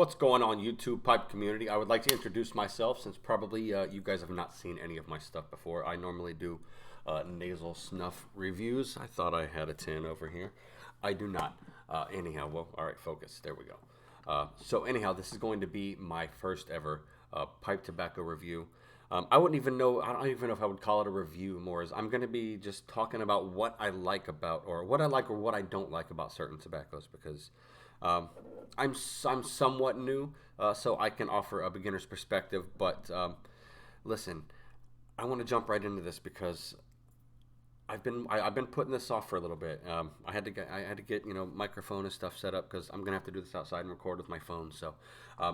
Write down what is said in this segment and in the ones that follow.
What's going on, YouTube pipe community? I would like to introduce myself since probably you guys have not seen any of my stuff before. I normally do nasal snuff reviews. I thought I had a tin over here. I do not. Anyhow, well, all right, focus. There we go. So anyhow, this is going to be my first ever pipe tobacco review. I wouldn't even know. I don't even know if I would call it a review more. As I'm going to be just talking about what I like about, or what I like, or what I don't like about certain tobaccos, because um, I'm somewhat new, so I can offer a beginner's perspective. But listen, I want to jump right into this because I've been putting this off for a little bit. I had to get microphone and stuff set up because I'm gonna have to do this outside and record with my phone. So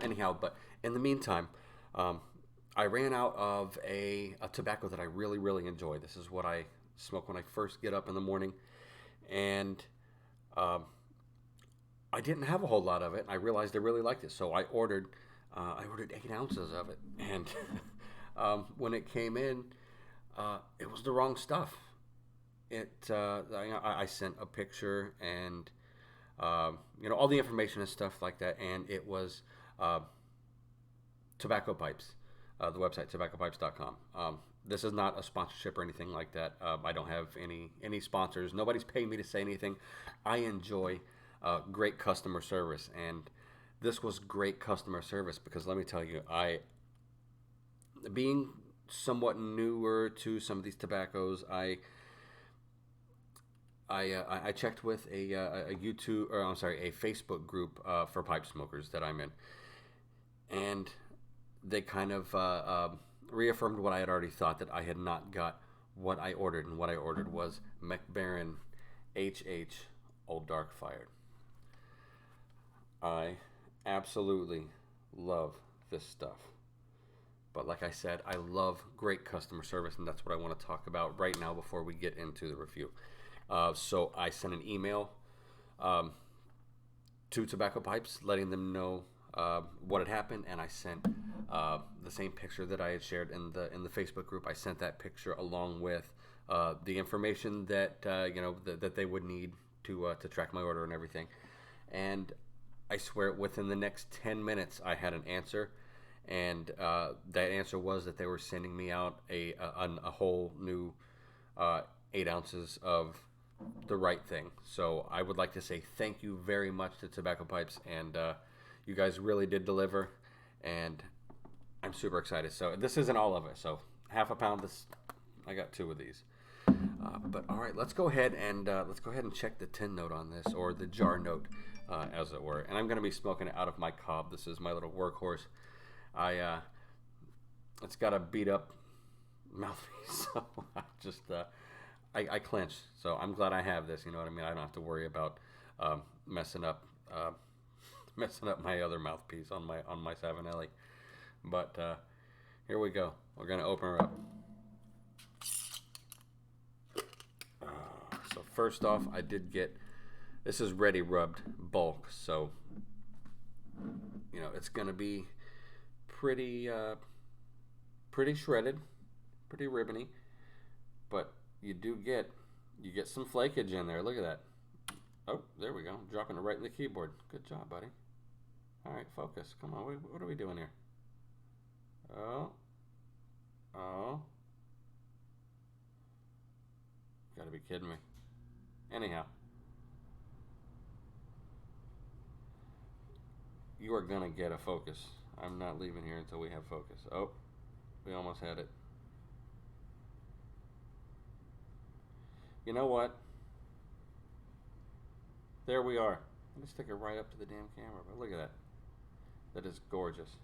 anyhow, but in the meantime, um, I ran out of a tobacco that I really enjoy. This is what I smoke when I first get up in the morning, and um, I didn't have a whole lot of it. I realized I really liked it, so I ordered 8 ounces of it, and when it came in, it was the wrong stuff. I sent a picture and all the information and stuff like that, and it was uh, tobacco pipes, the website tobaccopipes.com. This is not a sponsorship or anything like that. I don't have any sponsors. Nobody's paying me to say anything. I enjoy great customer service, and this was great customer service because let me tell you, I being somewhat newer to some of these tobaccos, I checked with a YouTube, or I'm sorry, a Facebook group for pipe smokers that I'm in, and they kind of reaffirmed what I had already thought, that I had not got what I ordered, and what I ordered was Baren HH Old Dark Fired. I absolutely love this stuff. But like I said, I love great customer service, and that's what I want to talk about right now before we get into the review. So I sent an email um, to Tobacco Pipes letting them know what had happened, and I sent the same picture that I had shared in the Facebook group. I sent that picture along with the information that that they would need to track my order and everything. And I swear, within the next 10 minutes, I had an answer, and that answer was that they were sending me out a whole new 8 ounces of the right thing. So I would like to say thank you very much to Tobacco Pipes, and you guys really did deliver, and I'm super excited. So this isn't all of it. So half a pound. This I got 2 of these. But all right, let's go ahead and check the tin note on this, or the jar note, as it were. And I'm going to be smoking it out of my cob. This is my little workhorse. It's got a beat up mouthpiece, so I clench. So I'm glad I have this. You know what I mean? I don't have to worry about messing up messing up my other mouthpiece on my Savinelli. But here we go. We're gonna open her up. So first off, I did get, this is ready rubbed bulk, so it's gonna be pretty pretty shredded, pretty ribbony, but you get some flakage in there. Look at that. Oh, there we go. Dropping it right in the keyboard. Good job, buddy. All right, focus. Come on. What are we doing here? Oh, oh. You gotta be kidding me. Anyhow, you are gonna get a focus. I'm not leaving here until we have focus. Oh, we almost had it. You know what? There we are. Let me stick it right up to the damn camera. But look at that. That is gorgeous.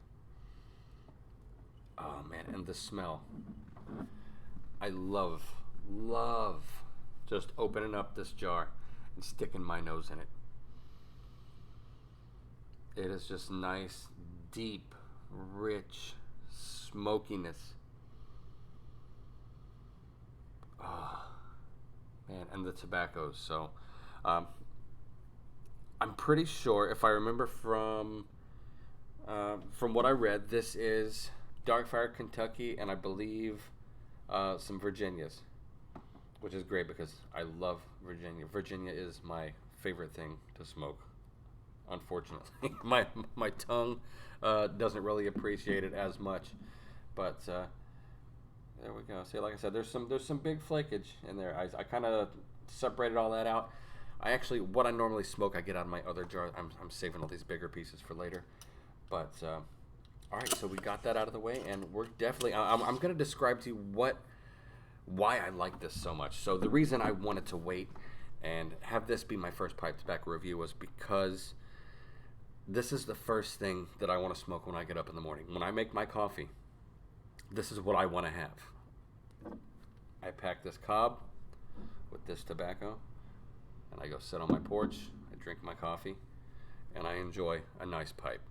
Oh man, and the smell. I love just opening up this jar and sticking my nose in it. It is just nice, deep, rich smokiness. Oh man, and the tobaccos. So I'm pretty sure, if I remember from what I read, this is Dark Fire Kentucky, and I believe some Virginias, which is great because I love Virginia. Virginia is my favorite thing to smoke unfortunately. My tongue doesn't really appreciate it as much, but there we go. See, like I said, there's some big flakage in there. I kind of separated all that out. I actually, what I normally smoke, I get out of my other jar. I'm saving all these bigger pieces for later. But all right, so we got that out of the way, and we're definitely. I'm going to describe to you why I like this so much. So the reason I wanted to wait and have this be my first pipe tobacco review was because this is the first thing that I want to smoke when I get up in the morning. When I make my coffee, this is what I want to have. I pack this cob with this tobacco, and I go sit on my porch, I drink my coffee, and I enjoy a nice pipe.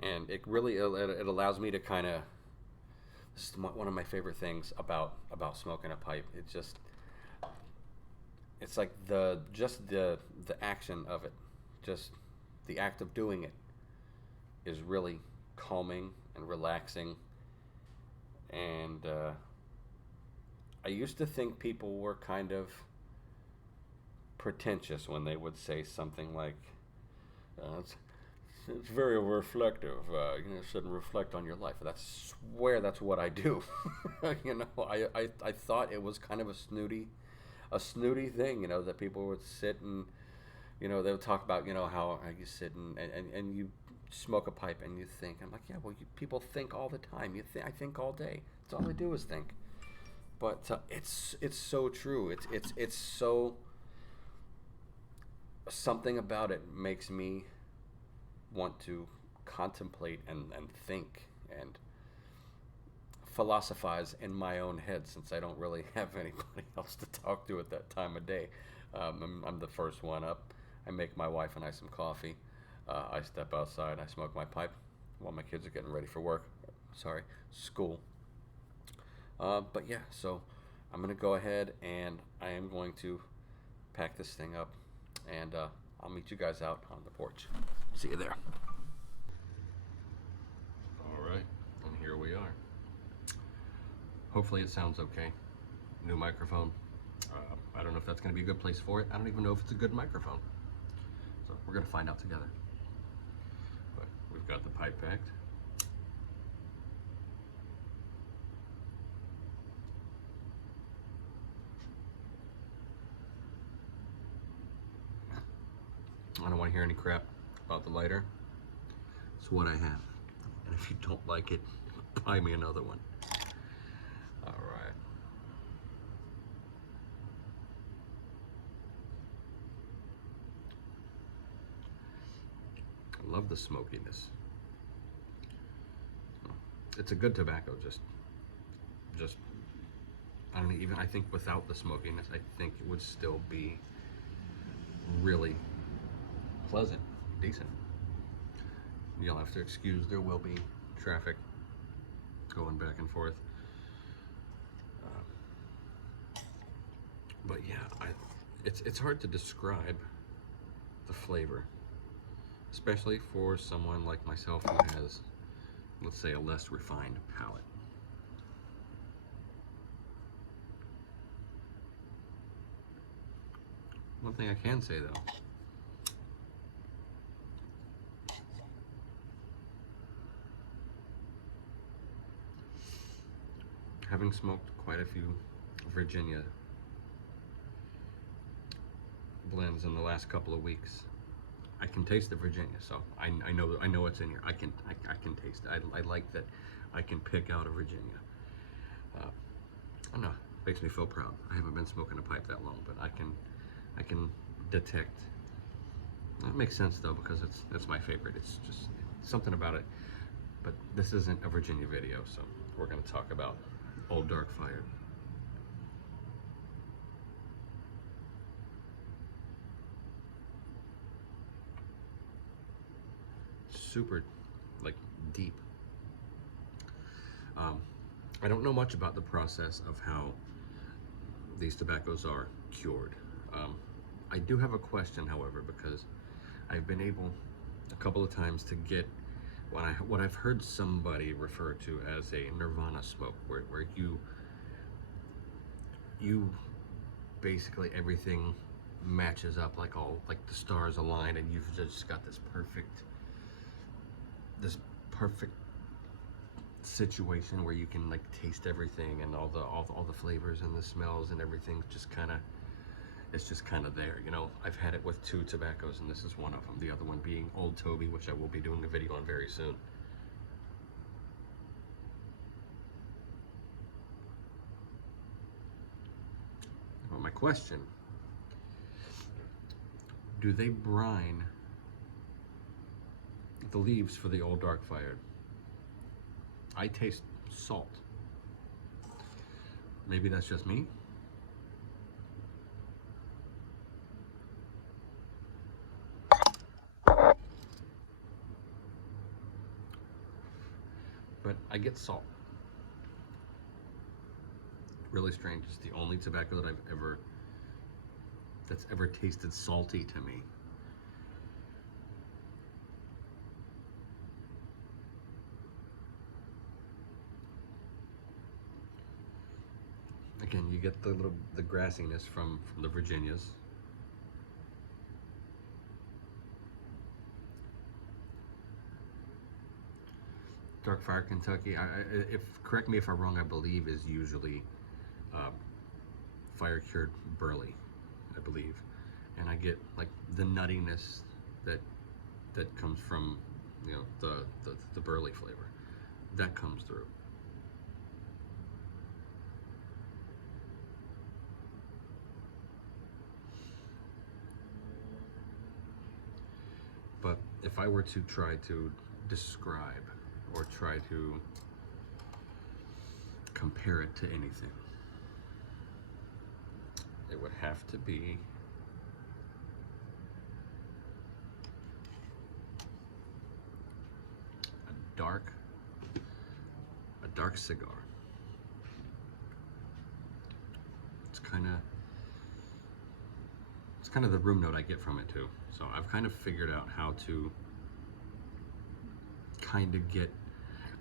And it really, it allows me to kind of, this is one of my favorite things about smoking a pipe. It's like the action of it, just the act of doing it is really calming and relaxing. And I used to think people were kind of pretentious when they would say something like, it's very reflective. You shouldn't reflect on your life. That's swear that's what I do. I thought it was kind of a snooty thing. That people would sit and they would talk about how you sit and you smoke a pipe and you think. I'm like, yeah, well, people think all the time. I think all day. That's all I do is think. But it's so true. It's so, something about it makes me want to contemplate and think and philosophize in my own head, since I don't really have anybody else to talk to at that time of day. I'm the first one up. I make my wife and I some coffee. I step outside. I smoke my pipe while my kids are getting ready for school. But yeah, so I'm going to go ahead and I am going to pack this thing up, and I'll meet you guys out on the porch. See you there. All right, and here we are. Hopefully it sounds okay. New microphone. I don't know if that's going to be a good place for it. I don't even know if it's a good microphone. So we're going to find out together. But we've got the pipe packed. I don't want to hear any crap about the lighter. It's what I have. And if you don't like it, buy me another one. All right. I love the smokiness. It's a good tobacco, just I don't even, I think without the smokiness, I think it would still be really pleasant, decent. You'll have to excuse, there will be traffic going back and forth. But yeah, it's hard to describe the flavor, especially for someone like myself who has, let's say, a less refined palate. One thing I can say though, having smoked quite a few Virginia blends in the last couple of weeks, I can taste the Virginia, so I know it's in here. I can taste it. I like that I can pick out a Virginia. I don't know, it makes me feel proud. I haven't been smoking a pipe that long, but I can detect. That makes sense though, because it's my favorite. It's just something about it. But this isn't a Virginia video, so we're going to talk about Old Dark Fire. Super, like, deep. I don't know much about the process of how these tobaccos are cured. I do have a question, however, because I've been able a couple of times to get what I've heard somebody refer to as a nirvana smoke, where you basically everything matches up like all like the stars aligned, and you've just got this perfect situation where you can like taste everything and all the flavors and the smells and everything just kind of it's just kind of there. You know, I've had it with two tobaccos, and this is one of them. The other one being Old Toby, which I will be doing a video on very soon. Well, my question: do they brine the leaves for the Old Dark Fired? I taste salt. Maybe that's just me. But I get salt. Really strange. It's the only tobacco that that's ever tasted salty to me. Again, you get the grassiness from the Virginias. Dark Fire Kentucky. If correct me if I'm wrong, I believe is usually fire cured burley, I believe, and I get like the nuttiness that comes from the burley flavor that comes through. But if I were to try to describe or try to compare it to anything, it would have to be a dark cigar. It's kind of the room note I get from it too. So I've kind of figured out how to kind of get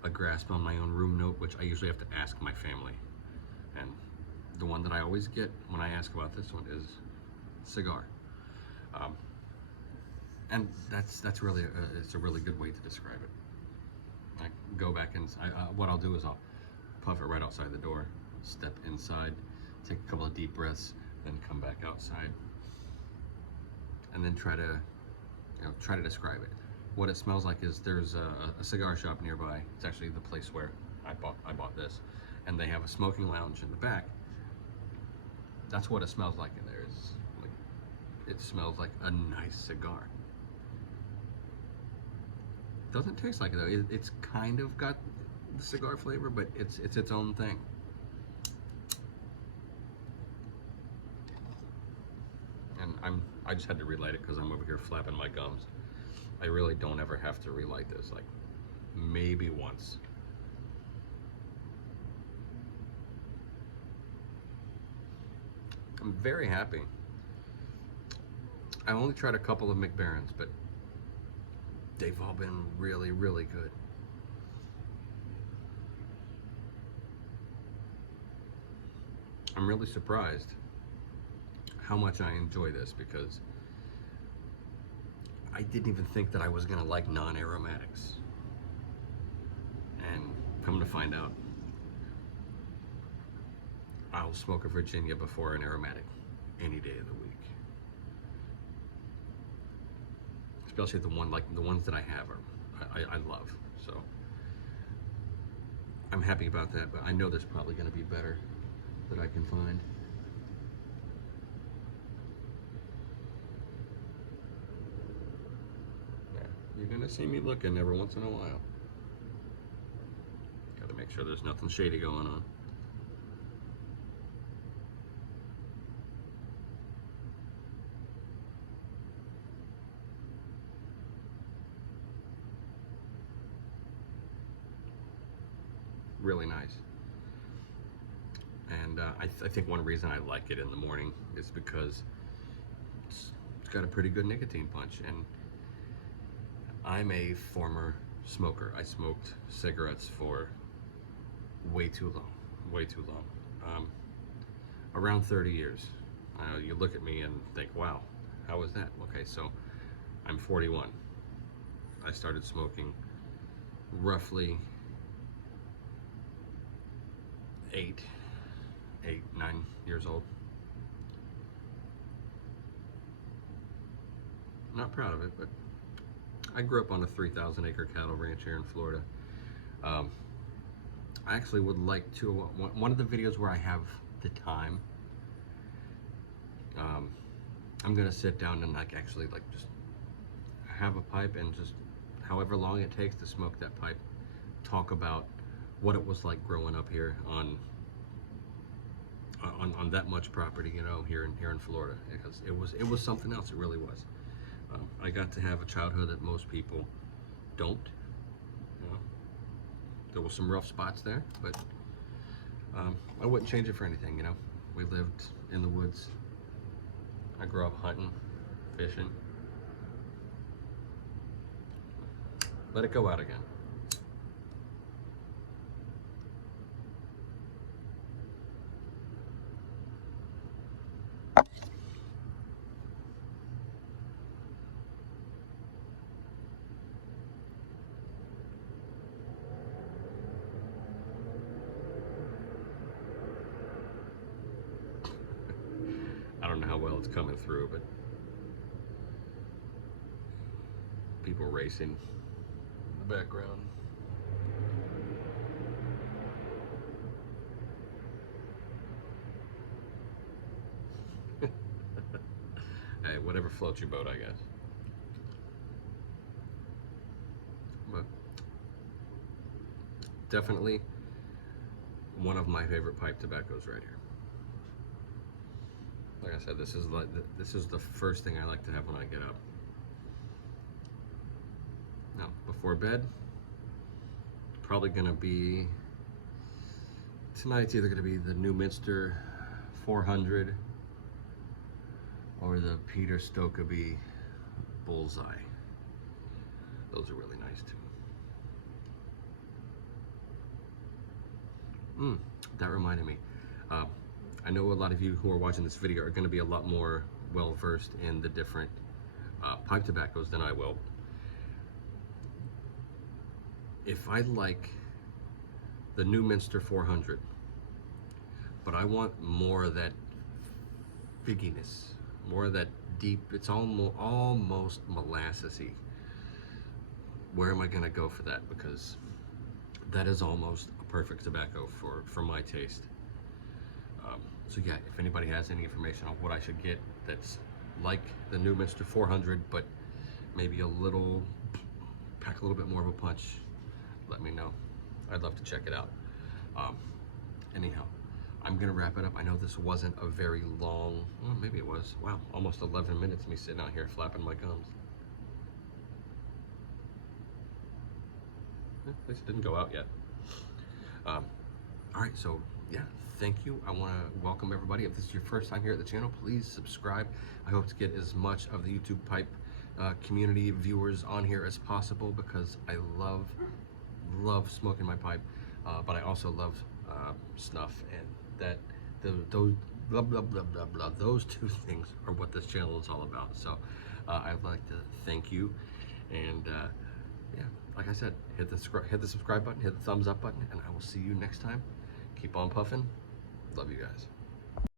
a grasp on my own room note, which I usually have to ask my family. And the one that I always get when I ask about this one is cigar. And that's really it's a really good way to describe it. I go back and what I'll do is I'll puff it right outside the door, step inside, take a couple of deep breaths, then come back outside, and then try to describe it. What it smells like is there's a cigar shop nearby. It's actually the place where I bought this, and they have a smoking lounge in the back. That's what it smells like in there. It smells like a nice cigar. Doesn't taste like it though. It's kind of got the cigar flavor, but it's its own thing. And I just had to relight it because I'm over here flapping my gums. I really don't ever have to relight this, like maybe once. I'm very happy. I only tried a couple of McBarens, but they've all been really, really good. I'm really surprised how much I enjoy this because I didn't even think that I was gonna like non-aromatics. And come to find out, I'll smoke a Virginia before an aromatic any day of the week. Especially the ones that I have I love. So I'm happy about that, but I know there's probably gonna be better that I can find. Yeah, you're gonna see me looking every once in a while. Gotta make sure there's nothing shady going on. Really nice. And I think one reason I like it in the morning is because it's got a pretty good nicotine punch. And I'm a former smoker. I smoked cigarettes for way too long, around 30 years. You look at me and think, wow, how was that? Okay, so I'm 41. I started smoking roughly 9 years old. Not proud of it, but I grew up on a 3,000 acre cattle ranch here in Florida. Um, I actually would like to, one of the videos where I have the time, I'm gonna sit down and actually just have a pipe and just however long it takes to smoke that pipe, talk about what it was like growing up here on that much property, here in Florida, because it was something else. It really was. I got to have a childhood that most people don't. There were some rough spots there, but I wouldn't change it for anything. We lived in the woods. I grew up hunting, fishing. Let it go out again. I don't know how well it's coming through, but people racing in the background. Hey, whatever floats your boat, I guess. But definitely one of my favorite pipe tobaccos right here. Like I said, this is the first thing I like to have when I get up. Now, before bed, probably gonna be tonight's either gonna be the New Minster 400 or the Peter Stokeby Bullseye. Those are really nice too. That reminded me. I know a lot of you who are watching this video are going to be a lot more well versed in the different pipe tobaccos than I will. If I like the New Minster 400, but I want more of that figginess, more of that deep, it's almost molassesy. Where am I going to go for that? Because that is almost a perfect tobacco for my taste. So yeah, if anybody has any information on what I should get that's like the New Minster 400, but maybe pack a little bit more of a punch, let me know. I'd love to check it out. Anyhow, I'm gonna wrap it up. I know this wasn't a very long, well, maybe it was. Wow, almost 11 minutes me sitting out here flapping my gums. This didn't go out yet. All right, so yeah, thank you. I want to welcome everybody. If this is your first time here at the channel, please subscribe. I hope to get as much of the YouTube pipe community viewers on here as possible, because I love smoking my pipe, but I also love snuff, and those blah blah blah blah blah. Those two things are what this channel is all about. So I'd like to thank you, and yeah, like I said, hit the subscribe button, hit the thumbs up button, and I will see you next time. Keep on puffing. Love you guys.